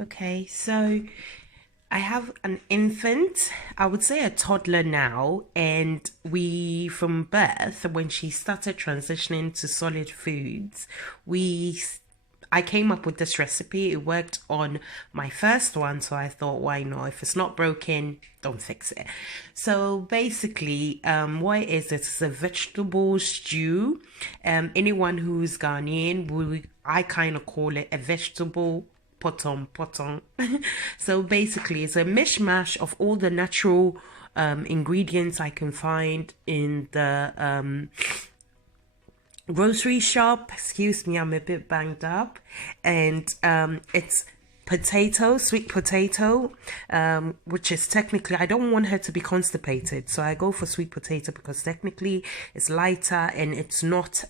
Okay, so I have an infant, I would say a toddler now, and we, from birth, when she started transitioning to solid foods, we I came up with this recipe. It worked on my first one, so I thought, why not? If it's not broken, don't fix it. So basically, what it is, it's a vegetable stew. Anyone who's Ghanaian, I kind of call it a vegetable potong. So basically, it's a mishmash of all the natural ingredients I can find in the grocery shop. Excuse me, I'm a bit banged up. And it's potato, sweet potato, which is technically, I don't want her to be constipated, so I go for sweet potato because technically it's lighter and it's not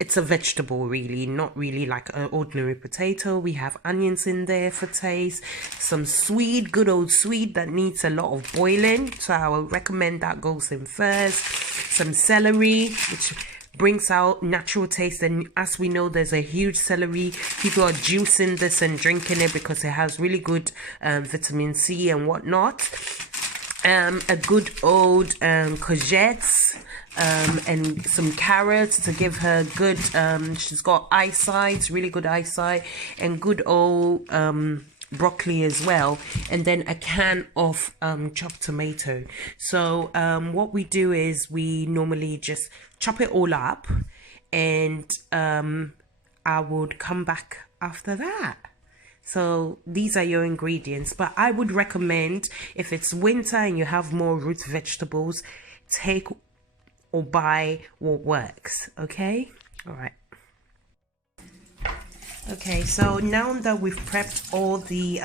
it's a vegetable, really, not really like an ordinary potato. We have onions in there for taste, some sweet, good old sweet that needs a lot of boiling, so I would recommend that goes in first. Some celery, which brings out natural taste, and as we know, there's a huge celery. People are juicing this and drinking it because it has really good vitamin C and whatnot. A good old courgettes, and some carrots to give her good, she's got eyesight, really good eyesight, and good old broccoli as well, and then a can of chopped tomato. So what we do is we normally just chop it all up, and I would come back after that. So these are your ingredients, but I would recommend, if it's winter and you have more root vegetables, take or buy what works. Okay, all right. Okay, so now that we've prepped all the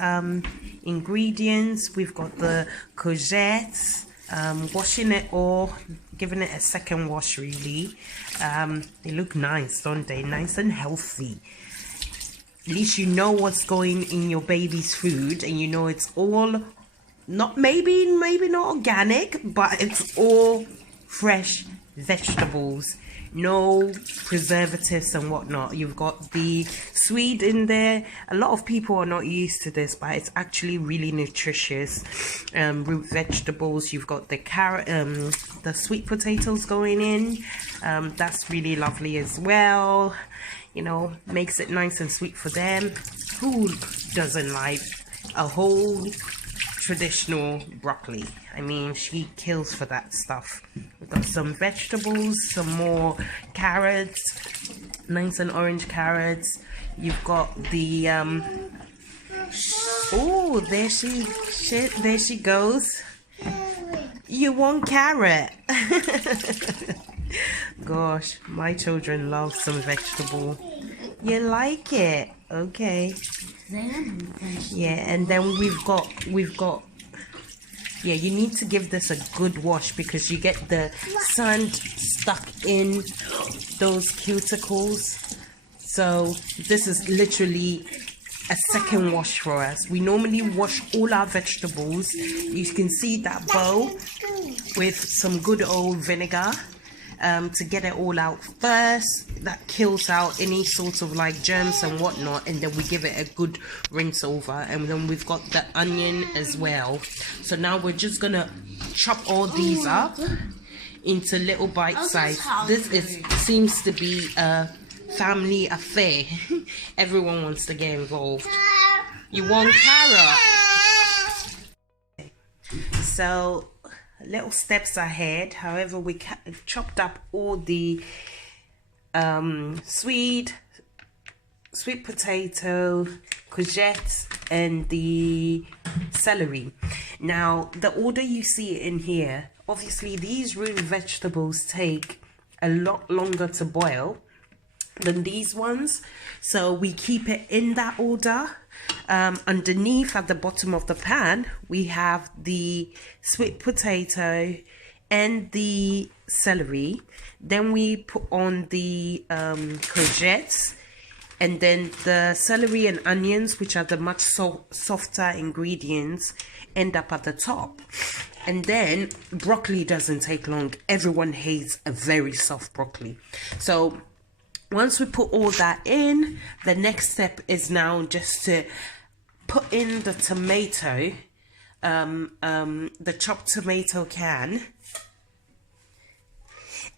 ingredients, we've got the courgettes, washing it all, giving it a second wash really. They look nice, don't they? Nice and healthy. At least you know what's going in your baby's food, and you know it's all not maybe not organic, but it's all fresh vegetables, no preservatives and whatnot. You've got the sweet in there. A lot of people are not used to this, but it's actually really nutritious. Root vegetables. You've got the carrot, the sweet potatoes going in. That's really lovely as well. You know, makes it nice and sweet for them. Who doesn't like a whole traditional broccoli? I mean, she kills for that stuff. We've got some vegetables, some more carrots, nice and orange carrots. You've got the oh, there she goes. You want carrot? Gosh, my children love some vegetable. You like it? Okay. Yeah, and then we've got yeah, you need to give this a good wash because you get the sand stuck in those cuticles. So this is literally a second wash for us. We normally wash all our vegetables. You can see that bowl with some good old vinegar to get it all out first. That kills out any sort of like germs and whatnot, and then we give it a good rinse over, and then we've got the onion as well. So now we're just gonna chop all these up into little bite size. This seems to be a family affair. Everyone wants to get involved. You want carrot? So little steps ahead. However, we chopped up all the sweet potato, courgettes, and the celery. Now, the order you see in here, obviously these root vegetables take a lot longer to boil than these ones, so we keep it in that order. Underneath at the bottom of the pan we have the sweet potato and the celery, then we put on the courgettes, and then the celery and onions, which are the much softer ingredients, end up at the top. And then broccoli doesn't take long. Everyone hates a very soft broccoli, so Once we put all that in, the next step is now just to put in the tomato, the chopped tomato can,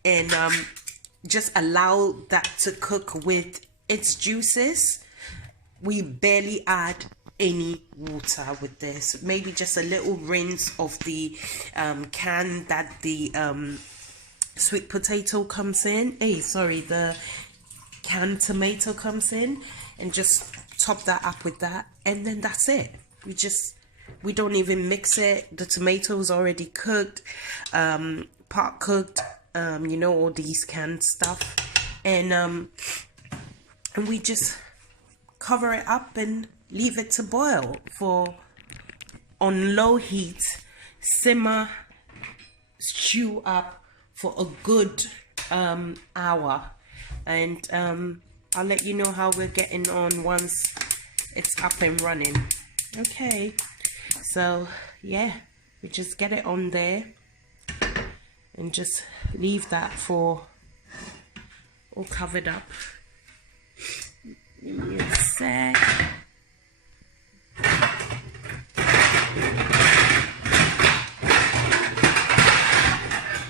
and just allow that to cook with its juices. We barely add any water with this. Maybe just a little rinse of the can that the sweet potato comes in. The canned tomato comes in, and just top that up with that, and then that's it. We don't even mix it. The tomatoes already cooked, part cooked, all these canned stuff, and we just cover it up and leave it to boil on low heat. Simmer, stew up for a good hour, and I'll let you know how we're getting on once it's up and running. Okay, so yeah, we just get it on there and just leave that for all covered up. Give me a sec.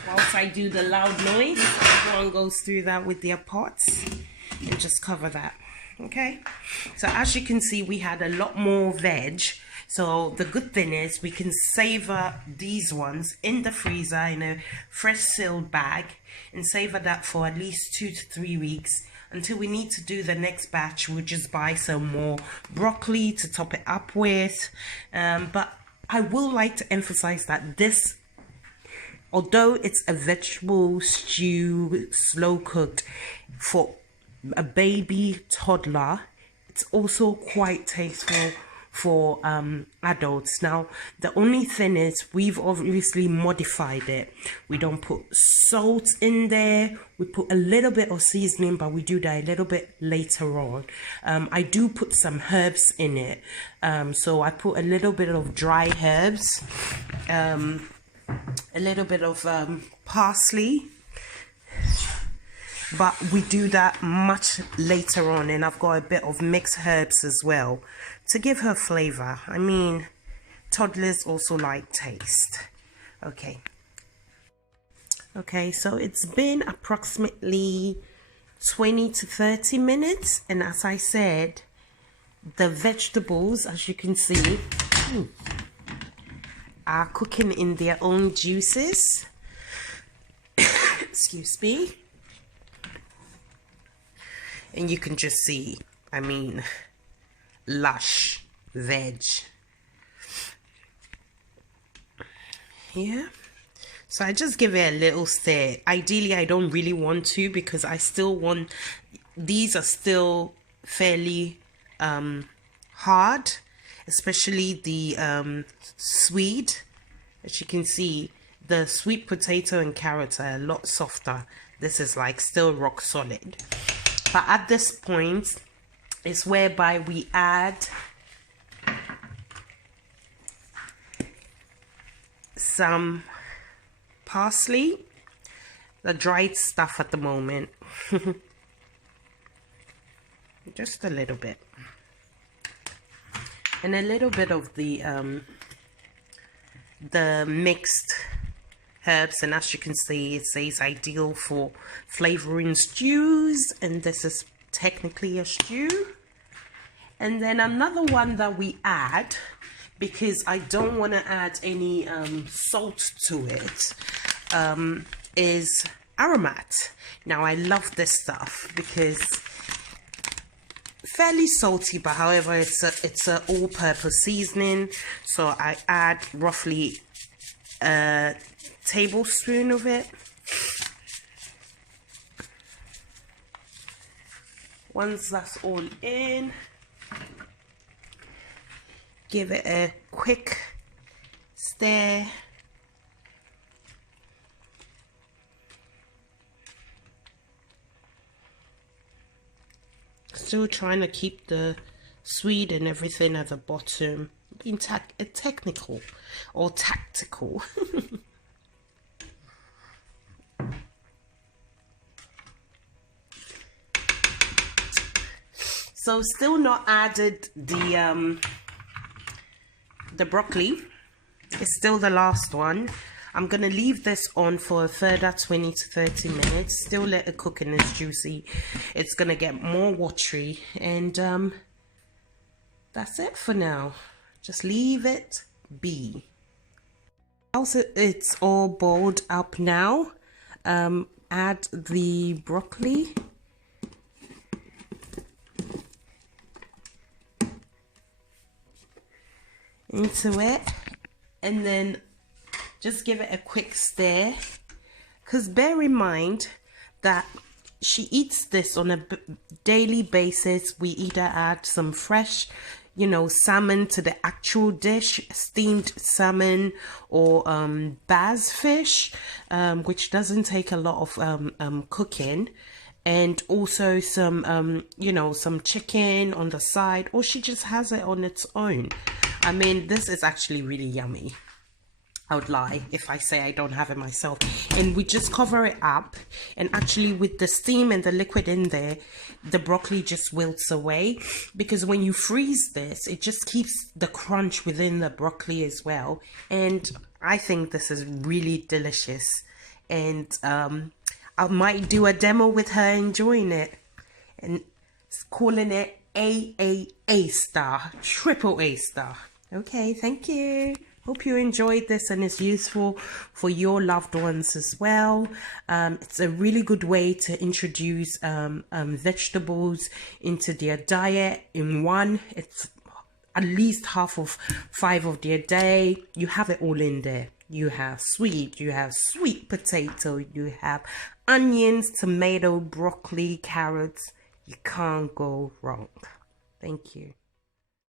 Whilst I do the loud noise, everyone goes through that with their pots, and just cover that. Okay, so as you can see, we had a lot more veg. So the good thing is we can savor these ones in the freezer in a fresh sealed bag and savor that for at least 2 to 3 weeks until we need to do the next batch. We'll just buy some more broccoli to top it up with. But I will like to emphasize that this, although it's a vegetable stew, slow cooked, for a baby toddler, it's also quite tasteful for adults. Now the only thing is we've obviously modified it. We don't put salt in there. We put a little bit of seasoning, but we do that a little bit later on. I do put some herbs in it, so I put a little bit of dry herbs, a little bit of parsley, but we do that much later on. And I've got a bit of mixed herbs as well to give her flavor. I mean, toddlers also like taste. Okay, so it's been approximately 20 to 30 minutes, and as I said, the vegetables, as you can see, are cooking in their own juices. Excuse me. And you can just see, I mean, lush veg. Yeah. So I just give it a little stir. Ideally, I don't really want to, because I still want, these are still fairly hard, especially the sweet. As you can see, the sweet potato and carrots are a lot softer. This is like still rock solid. But at this point is whereby we add some parsley, the dried stuff at the moment. Just a little bit. And a little bit of the mixed herbs, and as you can see, it says ideal for flavoring stews, and this is technically a stew. And then another one that we add, because I don't want to add any salt to it, is aromat. Now I love this stuff because fairly salty, but however it's a all-purpose seasoning, so I add roughly a tablespoon of it. Once that's all in, give it a quick stir. Still trying to keep the sweet and everything at the bottom. Being technical or tactical. So still not added the broccoli. It's still the last one. I'm going to leave this on for a further 20 to 30 minutes. Still let it cook and it's juicy. It's going to get more watery. And that's it for now. Just leave it be. Also, it's all boiled up now. Add the broccoli. Into it. And then just give it a quick stir, because bear in mind that she eats this on a daily basis. We either add some fresh, you know, salmon to the actual dish, steamed salmon, or bass fish, which doesn't take a lot of cooking, and also some you know, some chicken on the side, or she just has it on its own. I mean, this is actually really yummy. I would lie if I say I don't have it myself. And we just cover it up, and actually with the steam and the liquid in there, the broccoli just wilts away, because when you freeze this, it just keeps the crunch within the broccoli as well. And I think this is really delicious, and I might do a demo with her enjoying it and calling it A star, triple A star. Okay, thank you. Hope you enjoyed this and it's useful for your loved ones as well. It's a really good way to introduce vegetables into their diet in one. It's at least half of 5 of their day. You have it all in there. You have sweet potato, you have onions, tomato, broccoli, carrots. You can't go wrong. Thank you.